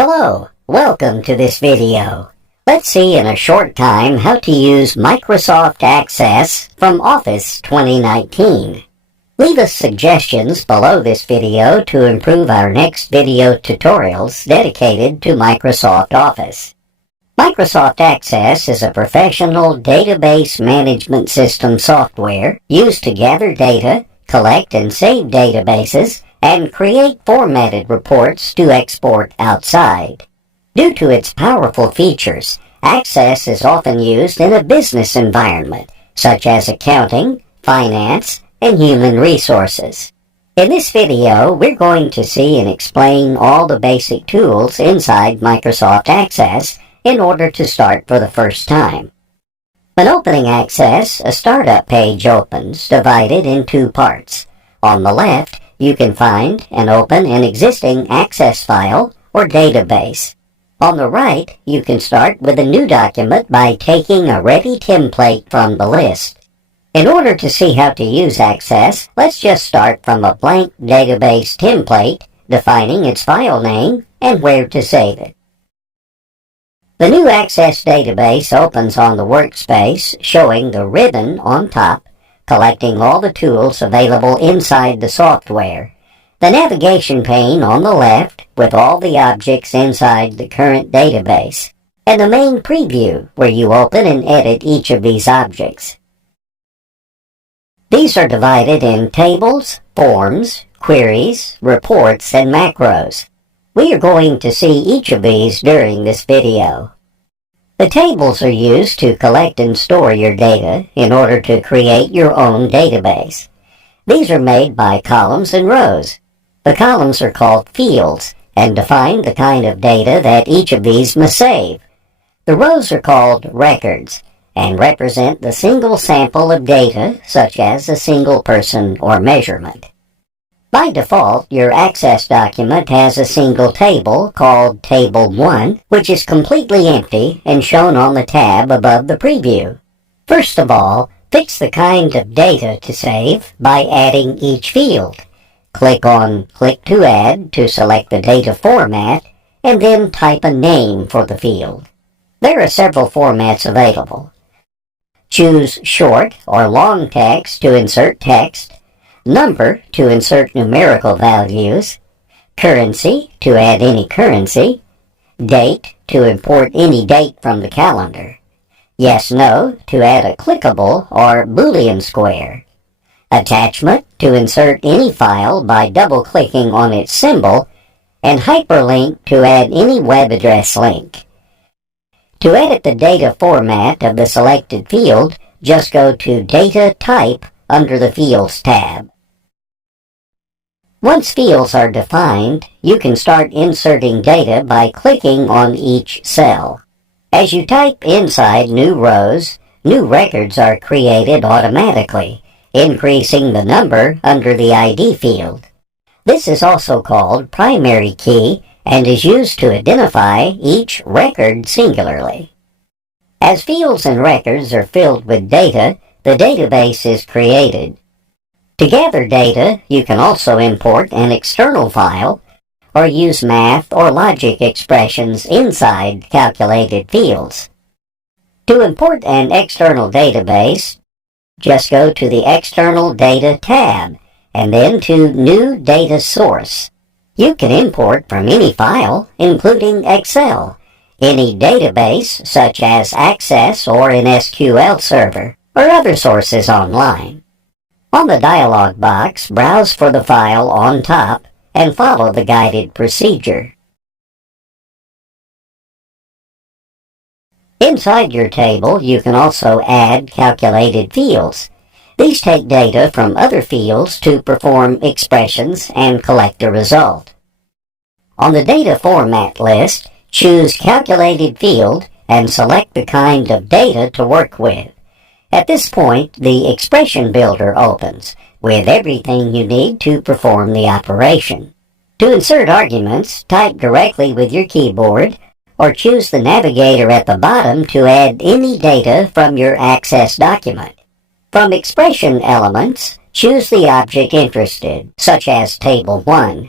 Hello, welcome to this video. Let's see in a short time how to use Microsoft Access from Office 2019. Leave us suggestions below this video to improve our next video tutorials dedicated to Microsoft Office. Microsoft Access is a professional database management system software used to gather data, collect and save databases, and create formatted reports to export outside. Due to its powerful features, Access is often used in a business environment, such as accounting, finance, and human resources. In this video, we're going to see and explain all the basic tools inside Microsoft Access in order to start for the first time. When opening Access, a startup page opens, divided in two parts. On the left, you can find and open an existing Access file or database. On the right, you can start with a new document by taking a ready template from the list. In order to see how to use Access, let's just start from a blank database template, defining its file name and where to save it. The new Access database opens on the workspace, showing the ribbon on top, collecting all the tools available inside the software, the navigation pane on the left with all the objects inside the current database, and the main preview where you open and edit each of these objects. These are divided in tables, forms, queries, reports, and macros. We are going to see each of these during this video. The tables are used to collect and store your data in order to create your own database. These are made by columns and rows. The columns are called fields and define the kind of data that each of these must save. The rows are called records and represent the single sample of data, such as a single person or measurement. By default, your Access document has a single table called Table 1, which is completely empty and shown on the tab above the preview. First of all, fix the kind of data to save by adding each field. Click on Click to Add to select the data format, and then type a name for the field. There are several formats available. Choose Short or Long Text to insert text, Number to insert numerical values, Currency to add any currency, Date to import any date from the calendar, Yes/No to add a clickable or Boolean square, Attachment to insert any file by double-clicking on its symbol, and Hyperlink to add any web address link. To edit the data format of the selected field, just go to Data Type under the Fields tab. Once fields are defined, you can start inserting data by clicking on each cell. As you type inside new rows, new records are created automatically, increasing the number under the ID field. This is also called primary key and is used to identify each record singularly. As fields and records are filled with data, the database is created. To gather data, you can also import an external file or use math or logic expressions inside calculated fields. To import an external database, just go to the External Data tab and then to New Data Source. You can import from any file, including Excel, any database such as Access or an SQL server, or other sources online. On the dialog box, browse for the file on top and follow the guided procedure. Inside your table, you can also add calculated fields. These take data from other fields to perform expressions and collect a result. On the Data Format list, choose Calculated Field and select the kind of data to work with. At this point, the Expression Builder opens, with everything you need to perform the operation. To insert arguments, type directly with your keyboard, or choose the navigator at the bottom to add any data from your Access document. From Expression Elements, choose the object interested, such as Table 1.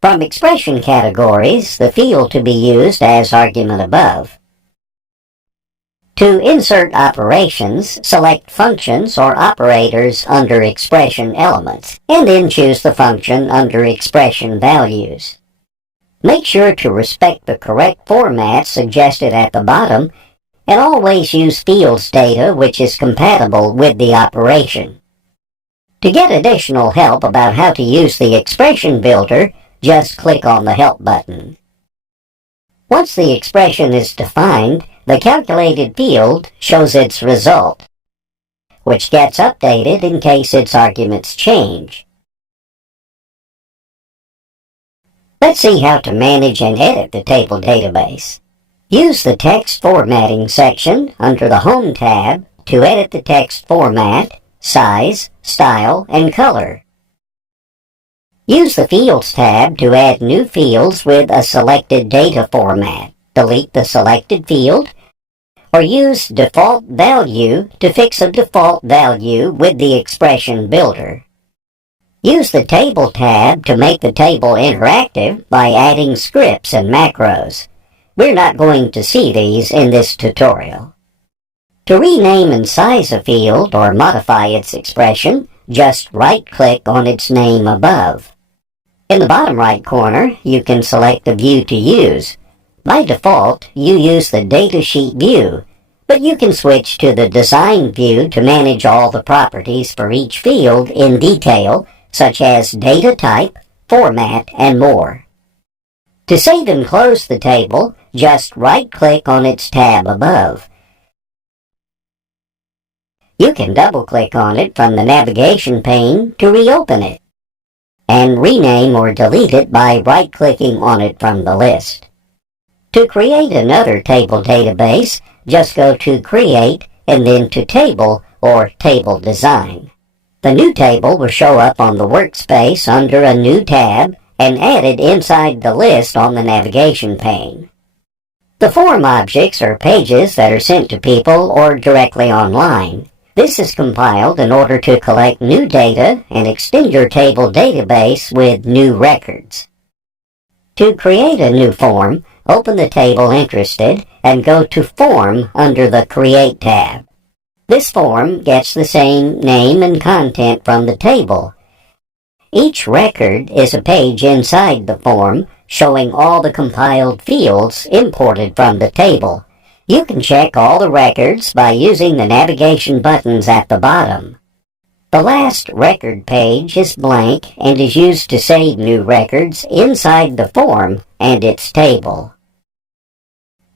From expression categories, the field to be used as argument above. To insert operations, select functions or operators under expression elements, and then choose the function under expression values. Make sure to respect the correct format suggested at the bottom, and always use fields data which is compatible with the operation. To get additional help about how to use the expression builder, just click on the Help button. Once the expression is defined, the calculated field shows its result, which gets updated in case its arguments change. Let's see how to manage and edit the table database. Use the Text Formatting section under the Home tab to edit the text format, size, style, and color. Use the Fields tab to add new fields with a selected data format, delete the selected field, or use Default Value to fix a default value with the expression builder. Use the Table tab to make the table interactive by adding scripts and macros. We're not going to see these in this tutorial. To rename and size a field or modify its expression, just right-click on its name above. In the bottom right corner, you can select the view to use. By default, you use the Datasheet view, but you can switch to the Design view to manage all the properties for each field in detail, such as data type, format, and more. To save and close the table, just right-click on its tab above. You can double-click on it from the navigation pane to reopen it, and rename or delete it by right-clicking on it from the list. To create another table database, just go to Create and then to Table or Table Design. The new table will show up on the workspace under a new tab and added inside the list on the navigation pane. The form objects are pages that are sent to people or directly online. This is compiled in order to collect new data and extend your table database with new records. To create a new form, open the table interested and go to Form under the Create tab. This form gets the same name and content from the table. Each record is a page inside the form showing all the compiled fields imported from the table. You can check all the records by using the navigation buttons at the bottom. The last record page is blank and is used to save new records inside the form and its table.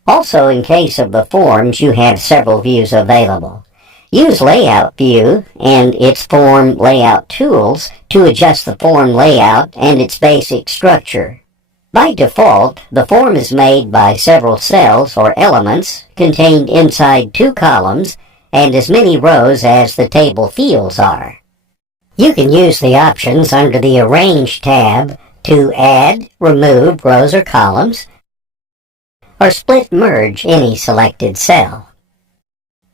Also, in case of the forms, you have several views available. Use Layout View and its Form Layout tools to adjust the form layout and its basic structure. By default, the form is made by several cells or elements contained inside two columns and as many rows as the table fields are. You can use the options under the Arrange tab to add, remove rows or columns, or split merge any selected cell.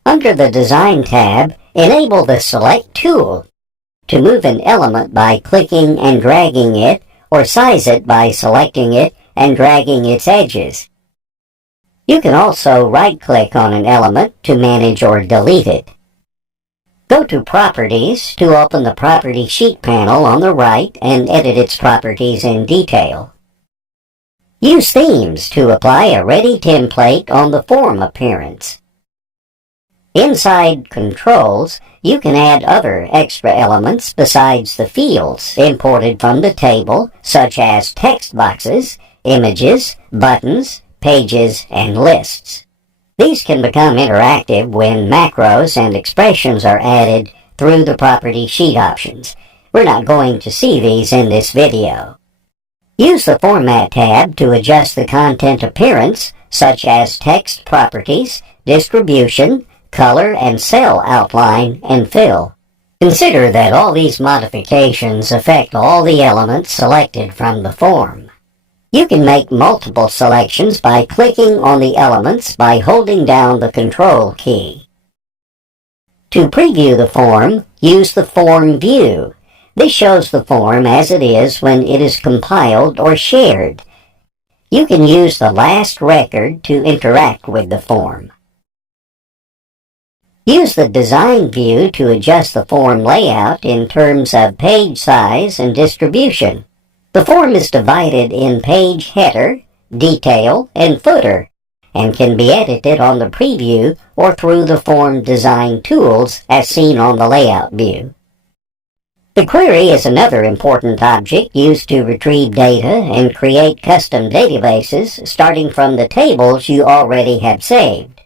Under the Design tab, enable the Select tool to move an element by clicking and dragging it, or size it by selecting it and dragging its edges. You can also right-click on an element to manage or delete it. Go to Properties to open the Property Sheet panel on the right and edit its properties in detail. Use Themes to apply a ready template on the form appearance. Inside Controls, you can add other extra elements besides the fields imported from the table, such as text boxes, images, buttons, pages, and lists. These can become interactive when macros and expressions are added through the Property Sheet options. We're not going to see these in this video. Use the Format tab to adjust the content appearance, such as text properties, distribution, color and cell outline, and fill. Consider that all these modifications affect all the elements selected from the form. You can make multiple selections by clicking on the elements by holding down the Control key. To preview the form, use the Form view. This shows the form as it is when it is compiled or shared. You can use the last record to interact with the form. Use the Design view to adjust the form layout in terms of page size and distribution. The form is divided in page header, detail, and footer, and can be edited on the preview or through the form design tools as seen on the layout view. The query is another important object used to retrieve data and create custom databases starting from the tables you already have saved.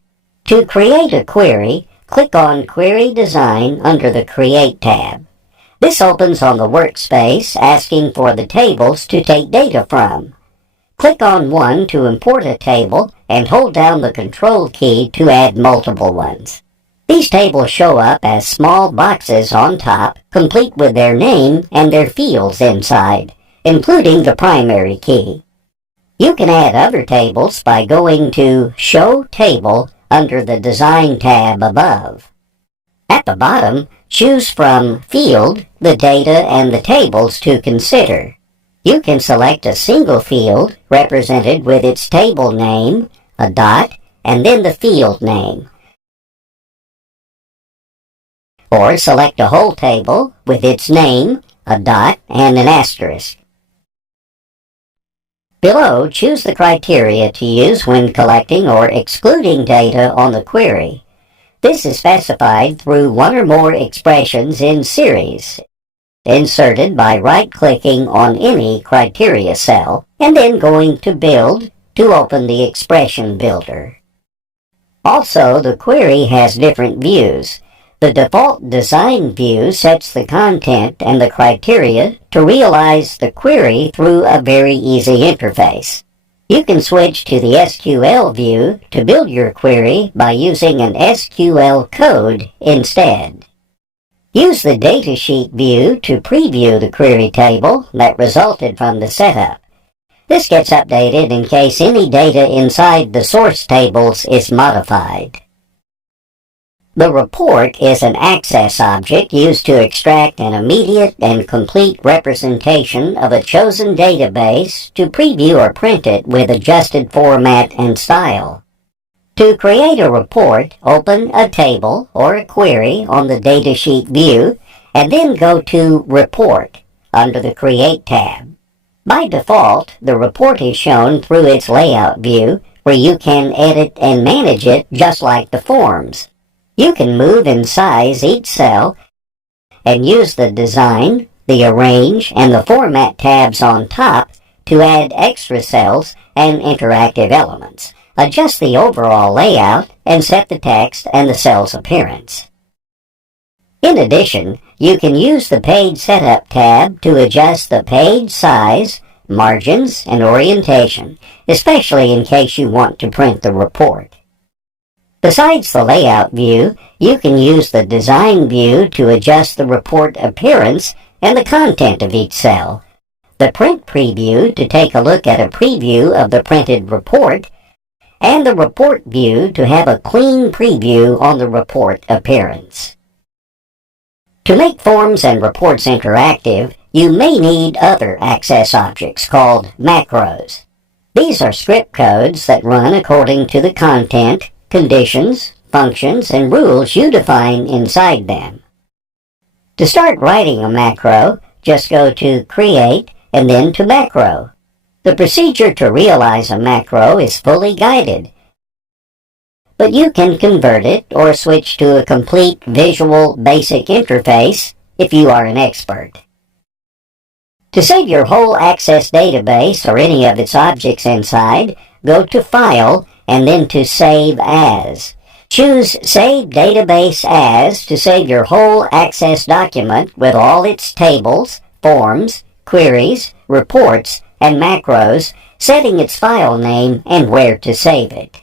To create a query, click on Query Design under the Create tab. This opens on the workspace asking for the tables to take data from. Click on one to import a table and hold down the Control key to add multiple ones. These tables show up as small boxes on top, complete with their name and their fields inside, including the primary key. You can add other tables by going to Show Table under the Design tab above. At the bottom, choose from Field the data and the tables to consider. You can select a single field represented with its table name, a dot, and then the field name. Or select a whole table with its name, a dot, and an asterisk. Below, choose the criteria to use when collecting or excluding data on the query. This is specified through one or more expressions in series, inserted by right-clicking on any criteria cell, and then going to Build to open the expression builder. Also, the query has different views. The default design view sets the content and the criteria to realize the query through a very easy interface. You can switch to the SQL view to build your query by using an SQL code instead. Use the Datasheet view to preview the query table that resulted from the setup. This gets updated in case any data inside the source tables is modified. The report is an access object used to extract an immediate and complete representation of a chosen database to preview or print it with adjusted format and style. To create a report, open a table or a query on the Datasheet view and then go to Report under the Create tab. By default, the report is shown through its layout view where you can edit and manage it just like the forms. You can move and size each cell and use the Design, the Arrange, and the Format tabs on top to add extra cells and interactive elements. Adjust the overall layout and set the text and the cell's appearance. In addition, you can use the Page Setup tab to adjust the page size, margins, and orientation, especially in case you want to print the report. Besides the layout view, you can use the design view to adjust the report appearance and the content of each cell, the print preview to take a look at a preview of the printed report, and the report view to have a clean preview on the report appearance. To make forms and reports interactive, you may need other access objects called macros. These are script codes that run according to the content, conditions, functions, and rules you define inside them. To start writing a macro, just go to Create and then to Macro. The procedure to realize a macro is fully guided, but you can convert it or switch to a complete visual basic interface if you are an expert. To save your whole Access database or any of its objects inside, go to File and then to Save As. Choose Save Database As to save your whole Access document with all its tables, forms, queries, reports, and macros, setting its file name and where to save it.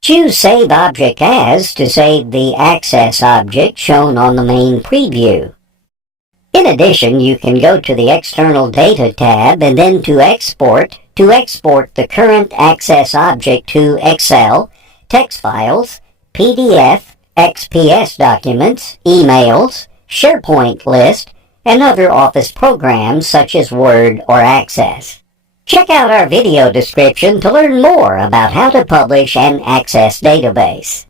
Choose Save Object As to save the Access object shown on the main preview. In addition, you can go to the External Data tab and then to Export the current Access object to Excel, text files, PDF, XPS documents, emails, SharePoint list, and other Office programs such as Word or Access. Check out our video description to learn more about how to publish and access database.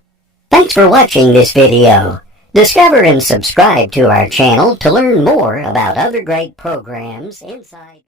Thanks for watching this video. Discover and subscribe to our channel to learn more about other great programs inside